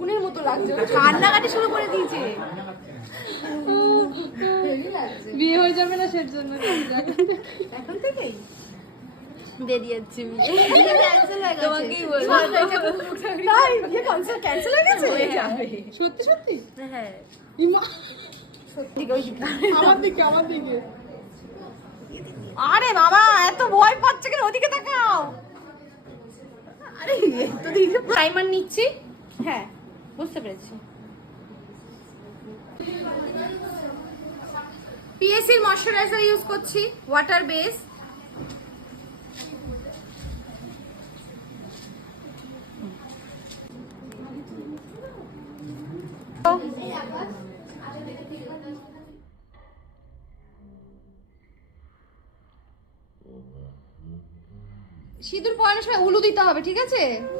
শকুনের মতো লাগছে, কান্নাকাটি শুরু করে দিয়েছে। বিয়ে হয়ে যাবে না সের জন্য এখন থেকেই বেরিয়ে যাচ্ছি বিয়ে ক্যান্সেল হয়ে গেছে। তোমাকেই বলবো। তাই বিয়ে ক্যান্সেল হয়ে গেছে? হয়ে যাবে। সত্যি সত্যি হ্যাঁ ইমা, সত্যি ওই দিকে। আমার দিকে আমার দিকে। আরে বাবা এত ভয় পাচ্ছে কেন? ওদিকে তাকাও। আরে তো দিদি টাইমার নিচ্ছি। হ্যাঁ বুঝতে পেরেছি। পিএসসির ময়শ্চারাইজার ইউজ করছি, ওয়াটার বেস। সিঁদুর পরানোর সময় উলু দিতে হবে, ঠিক আছে?